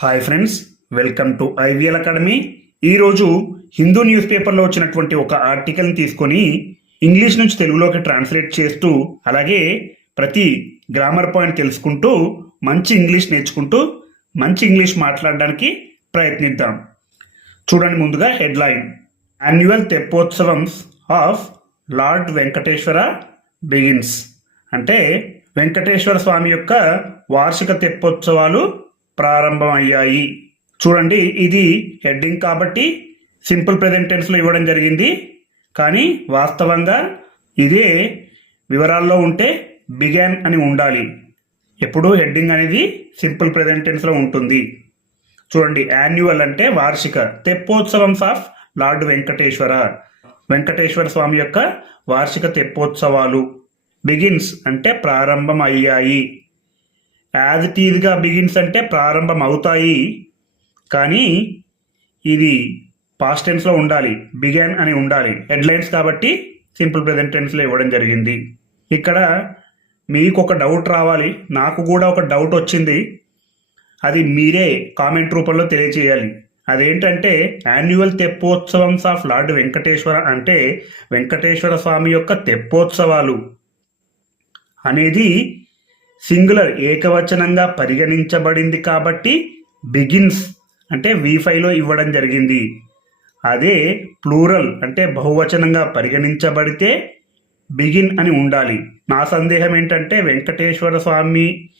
Hi friends welcome to IVL academy ఈరోజు Hindu news పేపర్లో వచ్చినటువంటి ఒక ఆర్టికల్ని తీసుకొని ఇంగ్లీష్ నుంచి తెలుగులోకి ట్రాన్స్లేట్ చేస్తూ అలాగే ప్రతి గ్రామర్ పాయింట్ తెలుసుకుంటూ మంచి ఇంగ్లీష్ నేర్చుకుంటూ మంచి ఇంగ్లీష్ మాట్లాడడానికి ప్రయత్నిద్దాం. చూడండి ముందుగా headline annual teppotsavams of lord Venkateswara begins అంటే వెంకటేశ్వర స్వామి యొక్క వార్షిక తెప్పోత్సవాలు ప్రారంభమయ్యాయి. చూడండి ఇది హెడ్డింగ్ కాబట్టి సింపుల్ ప్రెజెంటెన్స్లో ఇవ్వడం జరిగింది. కానీ వాస్తవంగా ఇదే వివరాల్లో ఉంటే బిగాన్ అని ఉండాలి. ఎప్పుడు హెడ్డింగ్ అనేది సింపుల్ ప్రెజెంటెన్స్లో ఉంటుంది. చూడండి యాన్యువల్ అంటే వార్షిక తెప్పోత్సవంస్ ఆఫ్ లార్డ్ వెంకటేశ్వర. వెంకటేశ్వర స్వామి యొక్క వార్షిక తెప్పోత్సవాలు. బిగిన్స్ అంటే ప్రారంభం అయ్యాయి యాజ్ ఇట్ ఈజ్గా బిగిన్స్ అంటే ప్రారంభం అవుతాయి. కానీ ఇది పాస్ట్ టెన్స్లో ఉండాలి. బిగాన్ అని ఉండాలి. హెడ్లైన్స్ కాబట్టి సింపుల్ ప్రెజెంట్ టెన్స్లో ఇవ్వడం జరిగింది. ఇక్కడ మీకు ఒక డౌట్ రావాలి. నాకు కూడా ఒక డౌట్ వచ్చింది. అది మీరే కామెంట్ రూపంలో తెలియజేయాలి అదేంటంటే annual teppotsavams of lord Venkateswara అంటే వెంకటేశ్వర స్వామి యొక్క తెప్పోత్సవాలు అనేది సింగులర్ ఏకవచనంగా పరిగణించబడింది కాబట్టి బిగిన్స్ అంటే వి ఫైవ్లో ఇవ్వడం జరిగింది. అదే ప్లూరల్ అంటే బహువచనంగా పరిగణించబడితే బిగిన్ అని ఉండాలి. నా సందేహం ఏంటంటే వెంకటేశ్వర స్వామి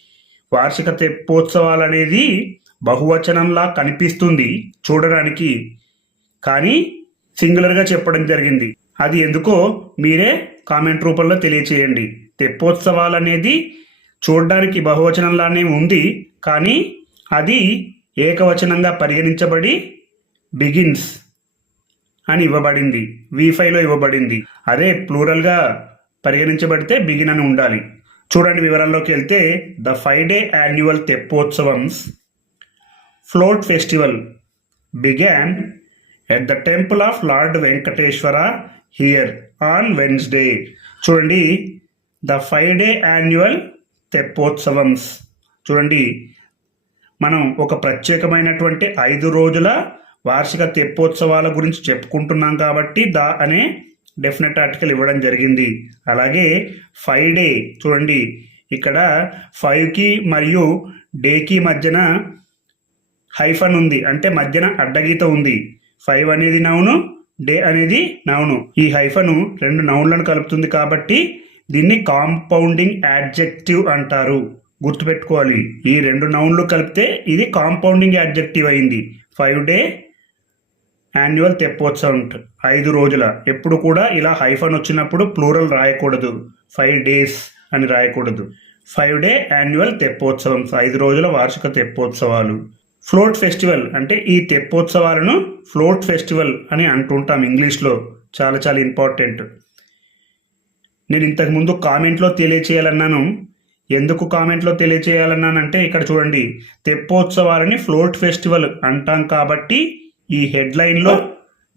వార్షిక తెప్పోత్సవాలు అనేది బహువచనంలా కనిపిస్తుంది చూడడానికి. కానీ సింగులర్గా చెప్పడం జరిగింది. అది ఎందుకో మీరే కామెంట్ రూపంలో తెలియచేయండి. తెప్పోత్సవాలు అనేది చూడడానికి బహువచనంలానే ఉంది కానీ అది ఏకవచనంగా పరిగణించబడి బిగిన్స్ అని ఇవ్వబడింది వీఫైలో ఇవ్వబడింది. అదే ప్లూరల్గా పరిగణించబడితే బిగిన్ అని ఉండాలి. చూడండి వివరాల్లోకి వెళ్తే the five day annual teppotsavams float festival began at the temple of lord Venkateswara here on Wednesday చూడండి the five day annual teppotsavams చూడండి మనం ఒక ప్రత్యేకమైనటువంటి ఐదు రోజుల వార్షిక తెప్పోత్సవాల గురించి చెప్పుకుంటున్నాం కాబట్టి దా అనే డెఫినెట్ ఆర్టికల్ ఇవ్వడం జరిగింది. అలాగే ఫైవ్ డే చూడండి ఇక్కడ ఫైవ్కి మరియు డేకి మధ్యన హైఫన్ ఉంది. అంటే మధ్యన అడ్డగీత ఉంది. ఫైవ్ అనేది నౌను డే అనేది నౌను. ఈ హైఫను రెండు నౌన్లను కలుపుతుంది కాబట్టి దీన్ని కాంపౌండింగ్ యాడ్జెక్టివ్ అంటారు. గుర్తుపెట్టుకోవాలి. ఈ రెండు నౌన్లు కలిపితే ఇది కాంపౌండింగ్ యాడ్జెక్టివ్ అయింది. Five day annual teppotsavam. ఐదు రోజుల. ఎప్పుడు కూడా ఇలా హైఫన్ వచ్చినప్పుడు ప్లూరల్ రాయకూడదు. ఫైవ్ డేస్ అని రాయకూడదు. Five day annual teppotsavam. ఐదు రోజుల వార్షిక తెప్పోత్సవాలు. ఫ్లోట్ ఫెస్టివల్ అంటే ఈ తెప్పోత్సవాలను ఫ్లోట్ ఫెస్టివల్ అని అంటుంటాం ఇంగ్లీష్లో. చాలా చాలా ఇంపార్టెంట్. నేను ఇంతకుముందు కామెంట్లో తెలియచేయాలన్నాను. ఎందుకు కామెంట్లో తెలియచేయాలన్నానంటే ఇక్కడ చూడండి. తెప్పోత్సవాలని ఫ్లోట్ ఫెస్టివల్ అంటాం కాబట్టి ఈ హెడ్లైన్లో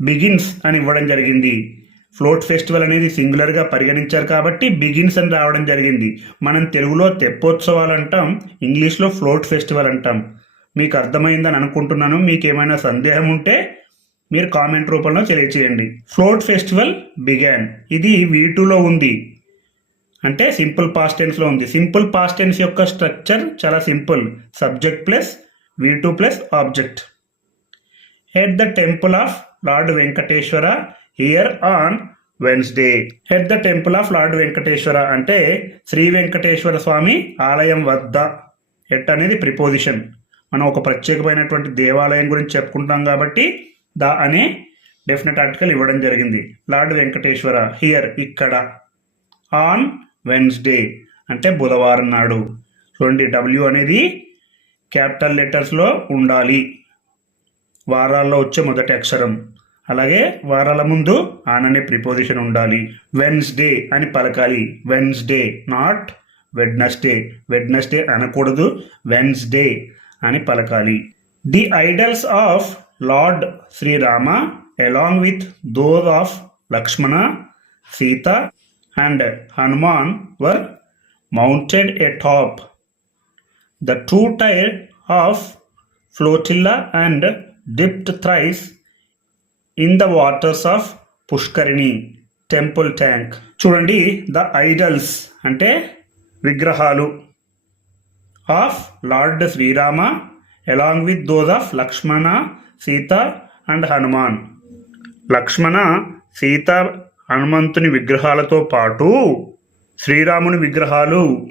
బిగిన్స్ అని ఇవ్వడం జరిగింది. ఫ్లోట్ ఫెస్టివల్ అనేది సింగులర్గా పరిగణించారు కాబట్టి బిగిన్స్ అని రావడం జరిగింది. మనం తెలుగులో తెప్పోత్సవాలు అంటాం ఇంగ్లీష్లో ఫ్లోట్ ఫెస్టివల్ అంటాం. మీకు అర్థమైందని అనుకుంటున్నాను. మీకు ఏమైనా సందేహం ఉంటే మీరు కామెంట్ రూపంలో తెలియచేయండి. ఫ్లోట్ ఫెస్టివల్ బిగాన్ ఇది వీ టూలో ఉంది. అంటే సింపుల్ పాస్ట్ టెన్స్లో ఉంది. సింపుల్ పాస్ట్ టెన్స్ యొక్క స్ట్రక్చర్ చాలా simple subject plus V two plus object at the temple of lord Venkateswara here on Wednesday at the temple of lord Venkateswara అంటే శ్రీ వెంకటేశ్వర స్వామి ఆలయం వద్ద. హెట్ అనేది ప్రిపోజిషన్ మనం ఒక ప్రత్యేకమైనటువంటి దేవాలయం గురించి చెప్పుకుంటాం కాబట్టి ద అనే డెఫినెట్ ఆర్టికల్ ఇవ్వడం జరిగింది. లార్డ్ వెంకటేశ్వర హియర్ ఇక్కడ ఆన్ వెన్స్డే అంటే బుధవారం నాడు. చూడండి డబ్ల్యూ అనేది క్యాపిటల్ లెటర్స్లో ఉండాలి. వారాల్లో వచ్చే మొదటి అక్షరం. అలాగే వారాల ముందు ఆన్ అనే ప్రిపోజిషన్ ఉండాలి. వెన్స్డే అని పలకాలి. Wednesday not Wednesday. వెడ్నస్డే అనకూడదు. వెన్స్డే అని పలకాలి. The idols of lord Srirama along with those of Lakshmana Sita and Hanuman were mounted atop the two tier of flotilla and dipped thrice in the waters of Pushkarini temple tank చూడండి the idols అంటే విగ్రహాలు of lord Srirama along with those of Lakshmana Sita and Hanuman. Lakshmana Sita హనుమంతుని విగ్రహాలతో పాటు శ్రీరాముని విగ్రహాలు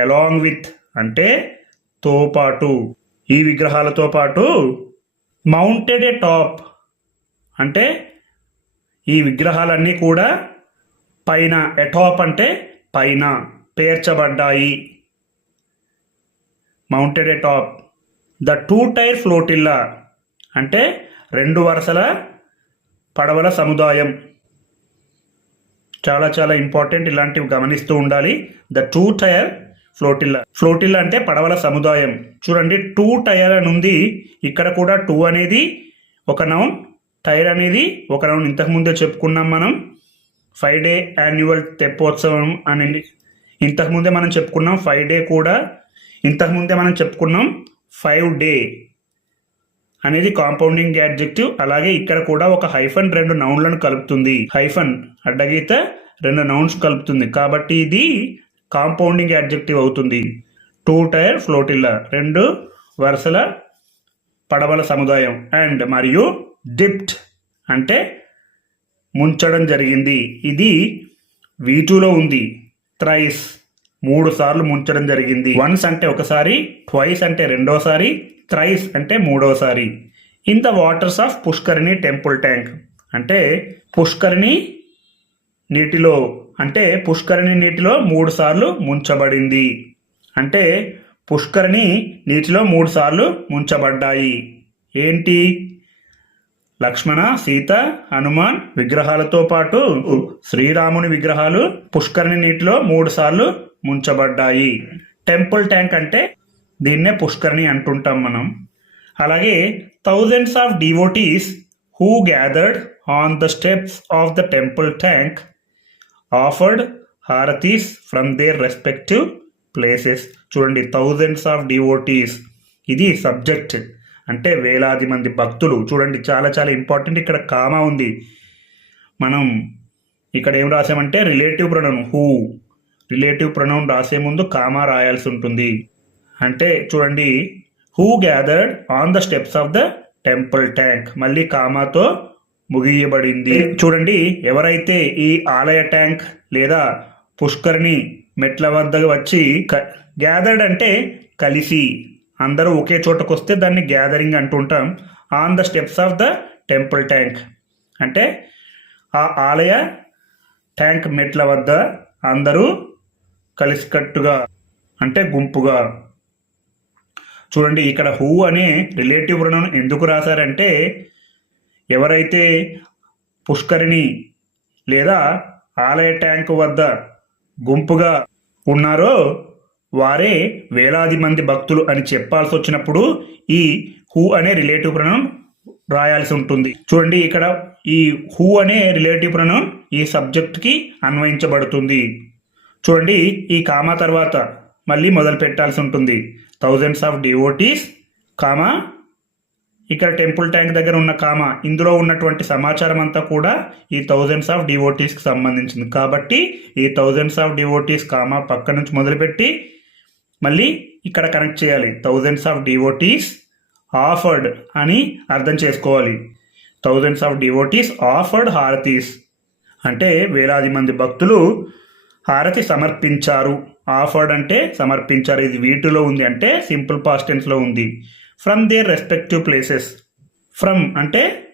along with అంటే తో పాటు. ఈ విగ్రహాలతో పాటు మౌంటెడ్ ఏ టాప్ అంటే ఈ విగ్రహాలన్నీ కూడా పైన ఎటాప్ అంటే పైన పేర్చబడ్డాయి. Mounted atop the two tier flotilla అంటే రెండు వరుసల పడవల సముదాయం. చాలా చాలా ఇంపార్టెంట్ ఇలాంటివి గమనిస్తూ ఉండాలి. The two tier flotilla flotilla అంటే పడవల సముదాయం. చూడండి టూ టైర్ అని ఉంది. ఇక్కడ కూడా టూ అనేది ఒక నౌన్ టైర్ అనేది ఒక నౌన్ ఇంతకుముందే చెప్పుకున్నాం మనం. ఫైవ్ డే యాన్యువల్ తెప్పోత్సవం అనేది ఇంతకుముందే మనం చెప్పుకున్నాం. ఫైవ్ డే కూడా ఇంతకుముందే మనం చెప్పుకున్నాం. ఫైవ్ డే అనేది కాంపౌండింగ్ యాడ్జెక్టివ్ అలాగే ఇక్కడ కూడా ఒక హైఫన్ రెండు నౌన్లను కలుపుతుంది. హైఫన్ అడ్డగీత రెండు నౌన్స్ కలుపుతుంది. కాబట్టి ఇది కాంపౌండింగ్ యాడ్జెక్టివ్ అవుతుంది. టూ టైర్ ఫ్లోటిల్లా రెండు వరుసల పడవల సముదాయం అండ్ మరియు డిప్ట్ అంటే ముంచడం జరిగింది. ఇది వీటూలో ఉంది. త్రైస్ మూడు సార్లు ముంచడం జరిగింది. వన్స్ అంటే ఒకసారి ట్వైస్ అంటే రెండోసారి థ్రైస్ అంటే మూడోసారి. In the waters of Pushkarini temple tank అంటే పుష్కరిణి నీటిలో అంటే పుష్కరిణి నీటిలో మూడు సార్లు ముంచబడింది. అంటే పుష్కరిణి నీటిలో మూడు సార్లు ముంచబడ్డాయి. ఏంటి? లక్ష్మణ సీత హనుమాన్ విగ్రహాలతో పాటు శ్రీరాముని విగ్రహాలు పుష్కరిణి నీటిలో మూడు సార్లు ముంచబడ్డాయి. టెంపుల్ ట్యాంక్ అంటే దీన్నే పుష్కరిణి అంటుంటాం మనం. అలాగే thousands of devotees who gathered on the steps of the temple tank offered haratis from their respective places. చూడండి థౌజండ్స్ ఆఫ్ డివోటీస్. ఇది సబ్జెక్ట్. అంటే వేలాది మంది భక్తులు. చూడండి చాలా చాలా ఇంపార్టెంట్ ఇక్కడ కామా ఉంది. మనం ఇక్కడ ఏం రాసామంటే relative pronoun who. Relative pronoun రాసే ముందు కామా రాయాల్సి ఉంటుంది. అంటే చూడండి who gathered on the steps of the temple tank మళ్ళీ కామాతో ముగియబడింది. చూడండి ఎవరైతే ఈ ఆలయ ట్యాంక్ లేదా పుష్కరిణి మెట్ల వద్దకు వచ్చి గ్యాదర్డ్ అంటే కలిసి. అందరూ ఒకే చోటకు వస్తే దాన్ని గ్యాదరింగ్ అంటుంటాం. On the steps of the temple tank అంటే ఆ ఆలయ ట్యాంక్ మెట్ల వద్ద అందరూ కలిసికట్టుగా అంటే గుంపుగా చూడండి ఇక్కడ హూ అనే రిలేటివ్ రుణం ఎందుకు రాశారంటే ఎవరైతే పుష్కరిణి లేదా ఆలయ ట్యాంక్ వద్ద గుంపుగా ఉన్నారో వారే వేలాది మంది భక్తులు అని చెప్పాల్సి వచ్చినప్పుడు ఈ హూ అనే రిలేటివ్ ప్రణం రాయాల్సి ఉంటుంది. చూడండి ఇక్కడ ఈ హూ అనే రిలేటివ్ ప్రణం ఈ సబ్జెక్ట్కి అన్వయించబడుతుంది. చూడండి ఈ కామా తర్వాత మళ్ళీ మొదలు పెట్టాల్సి ఉంటుంది. థౌజండ్స్ ఆఫ్ డివోటీస్ కామా ఇక్కడ టెంపుల్ ట్యాంక్ దగ్గర ఉన్న కామ ఇందులో ఉన్నటువంటి సమాచారం అంతా కూడా ఈ థౌజండ్స్ ఆఫ్ డివోటీస్కి సంబంధించింది. కాబట్టి ఈ థౌజండ్స్ ఆఫ్ డివోటీస్ కామా పక్క నుంచి మొదలుపెట్టి మళ్ళీ ఇక్కడ కనెక్ట్ చేయాలి. థౌజండ్స్ ఆఫ్ డివోటీస్ ఆఫర్డ్ అని అర్థం చేసుకోవాలి. Thousands of devotees offered haratis. అంటే వేలాది మంది భక్తులు హారతి సమర్పించారు. ఆఫర్డ్ అంటే సమర్పించారు. ఇది వీటిలో ఉంది అంటే సింపుల్ పాస్టెన్స్లో ఉంది. From their respective places. From అంటే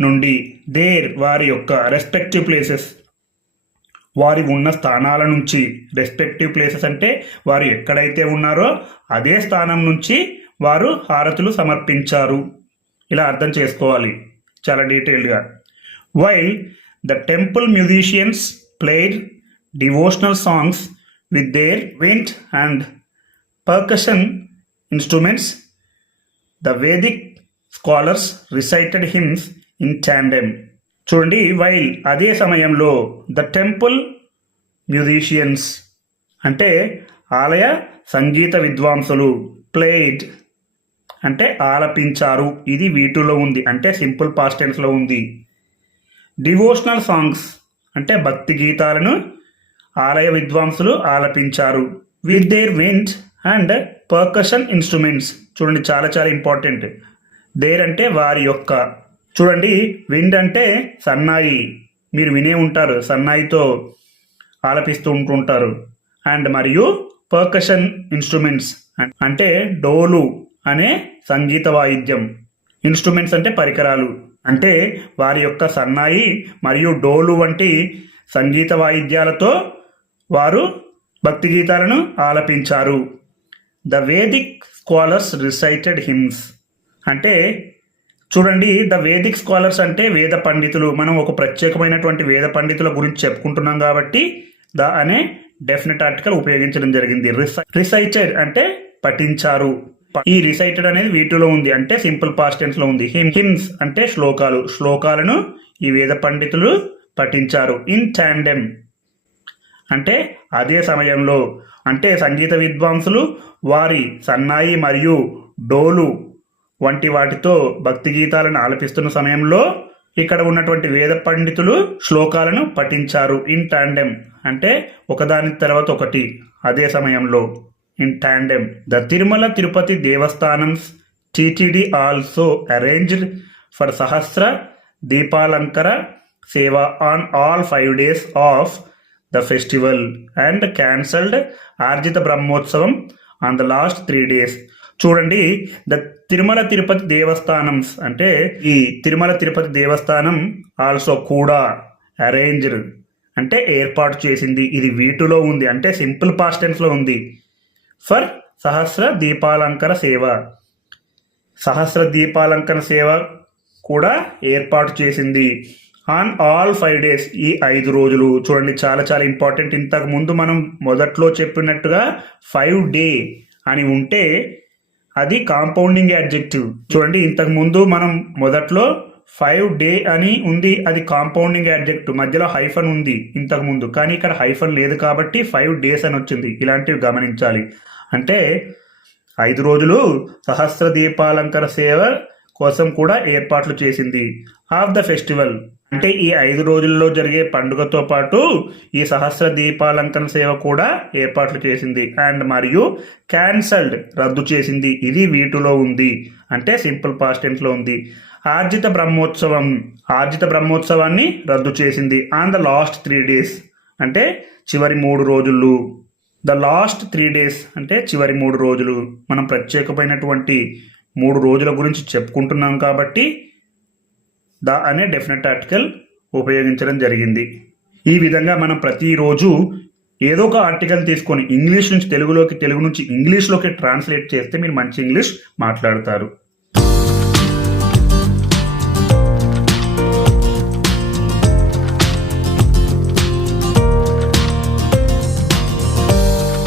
నుండి. దేర్ వారి యొక్క రెస్పెక్టివ్ ప్లేసెస్. వారి ఉన్న స్థానాల నుంచి. రెస్పెక్టివ్ ప్లేసెస్ అంటే వారు ఎక్కడైతే ఉన్నారో అదే స్థానం నుంచి వారు హారతులు సమర్పించారు. ఇలా అర్థం చేసుకోవాలి. చాలా డీటెయిల్డ్గా. While the temple musicians played devotional songs with their wind and percussion instruments the Vedic scholars recited hymns in tandem చూడండి వైల్ అదే సమయంలో ద టెంపుల్ మ్యూజిషియన్స్ అంటే ఆలయ సంగీత విద్వాంసులు ప్లేడ్ అంటే ఆలపించారు. ఇది వీటిలో ఉంది అంటే సింపుల్ పాస్టెన్స్లో ఉంది. డివోషనల్ సాంగ్స్ అంటే భక్తి గీతాలను ఆలయ విద్వాంసులు ఆలపించారు. With their wind and percussion instruments చూడండి చాలా చాలా ఇంపార్టెంట్ దేర్ అంటే వారి యొక్క. చూడండి విండ్ అంటే సన్నాయి. మీరు వినే ఉంటారు సన్నాయితో ఆలపిస్తూ ఉంటుంటారు. అండ్ మరియు పర్కషన్ ఇన్స్ట్రుమెంట్స్ అంటే డోలు అనే సంగీత వాయిద్యం. ఇన్స్ట్రుమెంట్స్ అంటే పరికరాలు. అంటే వారి యొక్క సన్నాయి మరియు డోలు వంటి సంగీత వాయిద్యాలతో వారు భక్తి గీతాలను ఆలపించారు. The Vedic scholars recited hymns. అంటే చూడండి ద వేదిక్ స్కాలర్స్ అంటే వేద పండితులు. మనం ఒక ప్రత్యేకమైనటువంటి వేద పండితుల గురించి చెప్పుకుంటున్నాం కాబట్టి ద అనే డెఫినెట్ ఆర్టికల్ ఉపయోగించడం జరిగింది. రిసైటెడ్ అంటే పఠించారు. ఈ రిసైటెడ్ అనేది వీటిలో ఉంది. అంటే సింపుల్ పాస్టెన్స్లో ఉంది. హిమ్ హిమ్స్ అంటే శ్లోకాలు. శ్లోకాలను ఈ వేద పండితులు పఠించారు. ఇన్ టాండెమ్ అంటే అదే సమయంలో అంటే సంగీత విద్వాంసులు వారి సన్నాయి మరియు డోలు వంటి వాటితో భక్తి గీతాలను ఆలపిస్తున్న సమయంలో ఇక్కడ ఉన్నటువంటి వేద పండితులు శ్లోకాలను పఠించారు ఇన్ టాండెమ్ అంటే ఒకదాని తర్వాత ఒకటి అదే సమయంలో in tandem the Tirumala Tirupati Devasthanam TTD also arranged for Sahasra Deepalankara Seva on all five days of the festival and cancelled Arjitha Brahmotsavam on the last three days చూడండి ద తిరుమల తిరుపతి దేవస్థానం అంటే ఈ తిరుమల తిరుపతి దేవస్థానం also కూడా arranged అంటే ఏర్పాటు చేసింది. ఇది వీటిలో ఉంది అంటే సింపుల్ పాస్ట్ టెన్స్లో ఉంది. ఫర్ సహస్ర దీపాలంకర సేవ. సహస్ర దీపాలంకర సేవ కూడా ఏర్పాటు చేసింది. ఆన్ ఆల్ ఫైవ్ డేస్ ఈ ఐదు రోజులు చూడండి చాలా చాలా ఇంపార్టెంట్. ఇంతకు ముందు మనం మొదట్లో చెప్పినట్టుగా ఫైవ్ డే అని ఉంటే అది కాంపౌండింగ్ అడ్జెక్టివ్. చూడండి ఇంతకు ముందు మనం మొదట్లో ఫైవ్ డే అని ఉంది అది కాంపౌండింగ్ అడ్జెక్టివ్. మధ్యలో హైఫన్ ఉంది ఇంతకు ముందు కానీ ఇక్కడ హైఫన్ లేదు కాబట్టి ఫైవ్ డేస్ అని వచ్చింది. ఇలాంటివి గమనించాలి. అంటే ఐదు రోజులు సహస్ర దీపాలంకర సేవ కోసం కూడా ఏర్పాట్లు చేసింది. Of the festival. అంటే ఈ ఐదు రోజుల్లో జరిగే పండుగతో పాటు ఈ సహస్ర దీపాలంకరణ సేవ కూడా ఏర్పాట్లు చేసింది. అండ్ మరియు క్యాన్సల్డ్ రద్దు చేసింది. ఇది వీటిలో ఉంది. అంటే సింపుల్ పాస్ట్ టెన్స్లో ఉంది. ఆర్జిత బ్రహ్మోత్సవం ఆర్జిత బ్రహ్మోత్సవాన్ని రద్దు చేసింది. On the last three days అంటే చివరి మూడు రోజులు. ద లాస్ట్ త్రీ డేస్ అంటే చివరి మూడు రోజులు. మనం ప్రత్యేకమైనటువంటి మూడు రోజుల గురించి చెప్పుకుంటున్నాం కాబట్టి ద అనే డెఫినెట్ ఆర్టికల్ ఉపయోగించడం జరిగింది. ఈ విధంగా మనం ప్రతిరోజు ఏదో ఒక ఆర్టికల్ తీసుకొని ఇంగ్లీష్ నుంచి తెలుగులోకి తెలుగు నుంచి ఇంగ్లీష్లోకి ట్రాన్స్లేట్ చేస్తే మీరు మంచి ఇంగ్లీష్ మాట్లాడతారు.